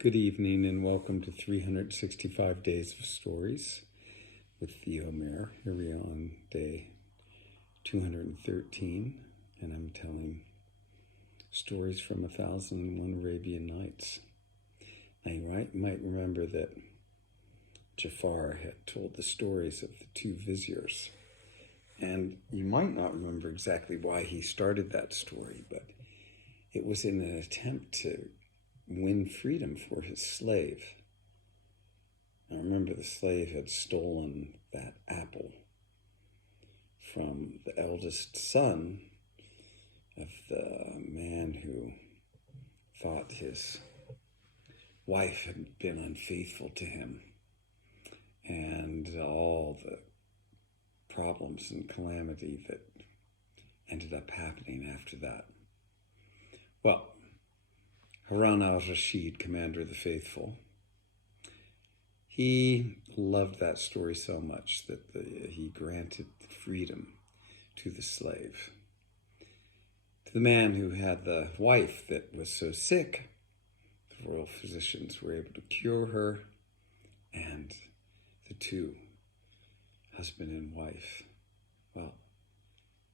Good evening and welcome to 365 Days of Stories with Theo Mayer. Here we are on day 213 and I'm telling stories from 1001 Arabian Nights. Now you might remember that Jafar had told the stories of the two viziers, and you might not remember exactly why he started that story, but it was in an attempt to win freedom for his slave. Now remember, the slave had stolen that apple from the eldest son of the man who thought his wife had been unfaithful to him, and all the problems and calamity that ended up happening after that. Well, Harun al-Rashid, commander of the faithful, he loved that story so much that he granted freedom to the slave. To the man who had the wife that was so sick, the royal physicians were able to cure her, and the two, husband and wife, well,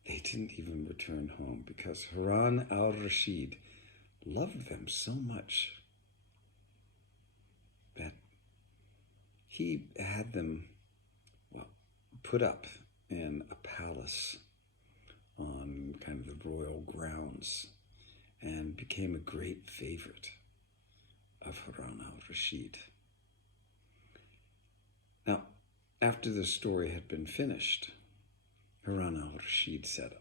they didn't even return home because Harun al-Rashid loved them so much that he had them, put up in a palace on kind of the royal grounds and became a great favorite of Harun al-Rashid. Now, after the story had been finished, Harun al-Rashid said,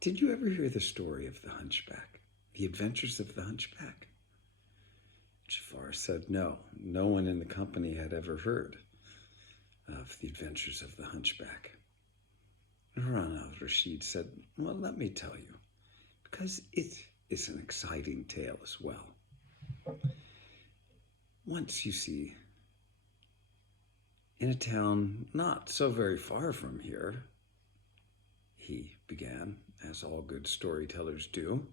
did you ever hear the story of the Hunchback, the adventures of the Hunchback? Jafar said, no one in the company had ever heard of the adventures of the Hunchback. And Harun al-Rashid said, well, let me tell you, because it is an exciting tale as well. Once, you see, in a town not so very far from here, he began, as all good storytellers do,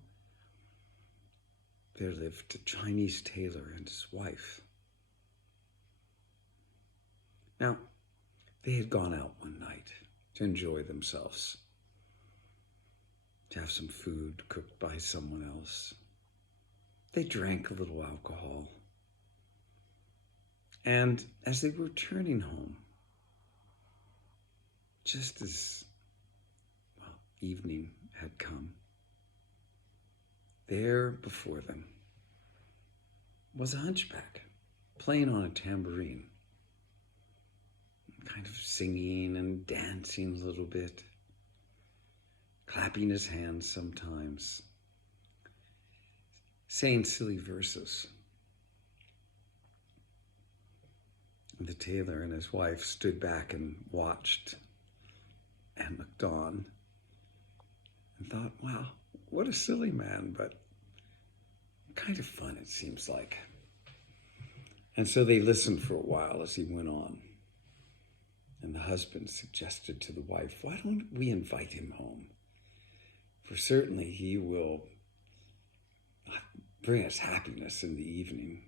there lived a Chinese tailor and his wife. Now, they had gone out one night to enjoy themselves, to have some food cooked by someone else. They drank a little alcohol. And as they were returning home, just as evening had come, there before them was a hunchback playing on a tambourine, kind of singing and dancing a little bit, clapping his hands sometimes, saying silly verses. The tailor and his wife stood back and watched and looked on and thought, wow, what a silly man, but kind of fun it seems like. And so they listened for a while as he went on. And the husband suggested to the wife, why don't we invite him home? For certainly he will bring us happiness in the evening.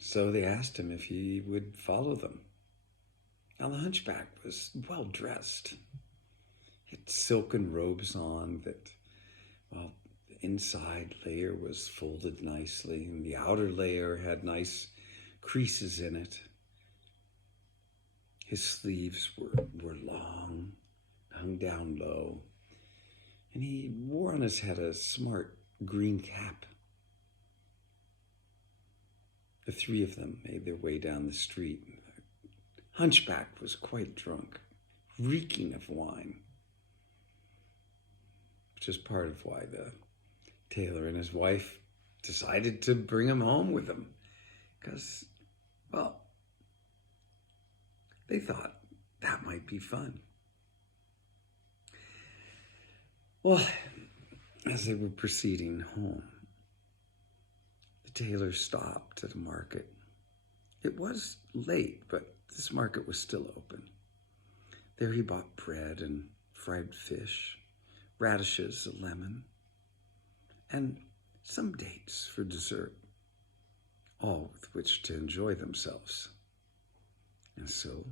So they asked him if he would follow them. Now the hunchback was well dressed. He had silken robes on that, the inside layer was folded nicely, and the outer layer had nice creases in it. His sleeves were long, hung down low, and he wore on his head a smart green cap. The three of them made their way down the street. Hunchback was quite drunk, reeking of wine, which is part of why the tailor and his wife decided to bring him home with them, because, they thought that might be fun. Well, as they were proceeding home, the tailor stopped at a market. It was late, but this market was still open. There he bought bread and fried fish, radishes, a lemon, and some dates for dessert, all with which to enjoy themselves. And so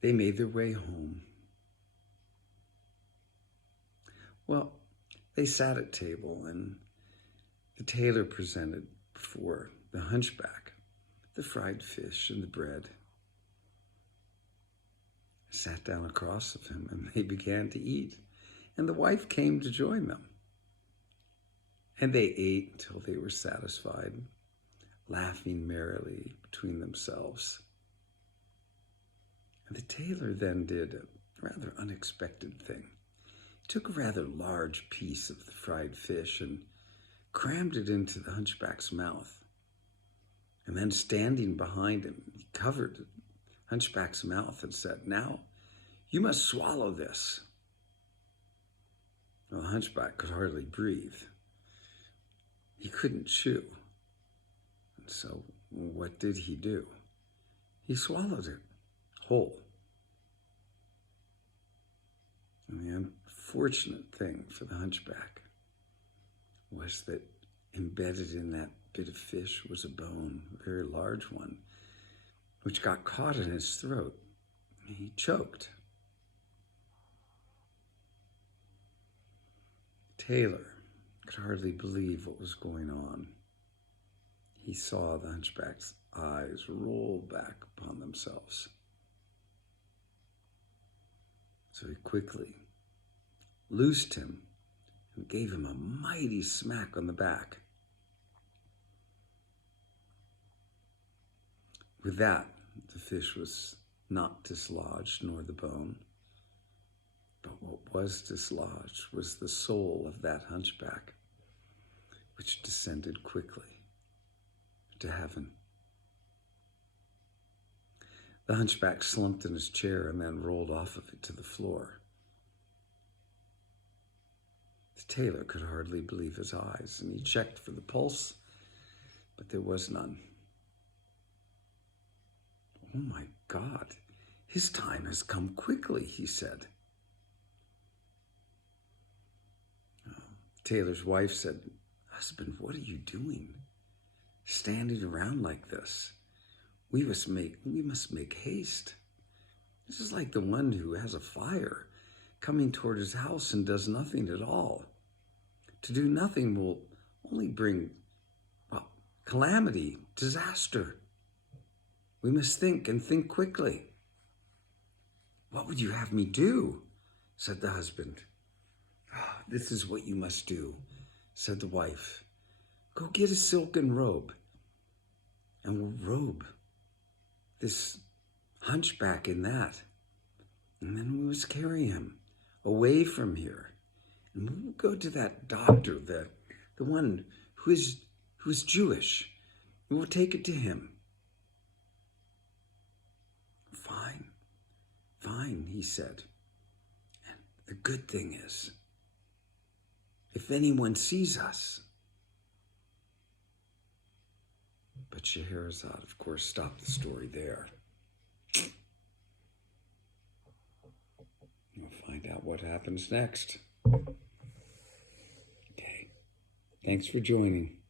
they made their way home. Well, they sat at table, and the tailor presented before the hunchback the fried fish and the bread. Sat down across of him, and they began to eat, and the wife came to join them. And they ate until they were satisfied, laughing merrily between themselves. And the tailor then did a rather unexpected thing. He took a rather large piece of the fried fish and crammed it into the hunchback's mouth. And then standing behind him, he covered the hunchback's mouth and said, "Now, you must swallow this." Well, the hunchback could hardly breathe. He couldn't chew. And so what did he do? He swallowed it whole. And the unfortunate thing for the hunchback was that embedded in that bit of fish was a bone, a very large one, which got caught in his throat. He choked. Taylor could hardly believe what was going on. He saw the hunchback's eyes roll back upon themselves. So he quickly loosed him and gave him a mighty smack on the back. With that, the fish was not dislodged, nor the bone. But what was dislodged was the soul of that hunchback, which descended quickly to heaven. The hunchback slumped in his chair and then rolled off of it to the floor. The tailor could hardly believe his eyes, and he checked for the pulse, but there was none. "Oh my God, his time has come quickly," he said. Taylor's wife said, "Husband, what are you doing? Standing around like this? We must make haste. This is like the one who has a fire coming toward his house and does nothing at all. To do nothing will only bring, calamity, disaster. We must think, and think quickly." "What would you have me do?" said the husband. "This is what you must do," said the wife. "Go get a silken robe, and we'll robe this hunchback in that. And then we must carry him away from here. And we'll go to that doctor, the one who is Jewish. And we'll take it to him." Fine, he said. "And the good thing is, if anyone sees us." But Scheherazade, of course, stopped the story there. We'll find out what happens next. Okay. Thanks for joining.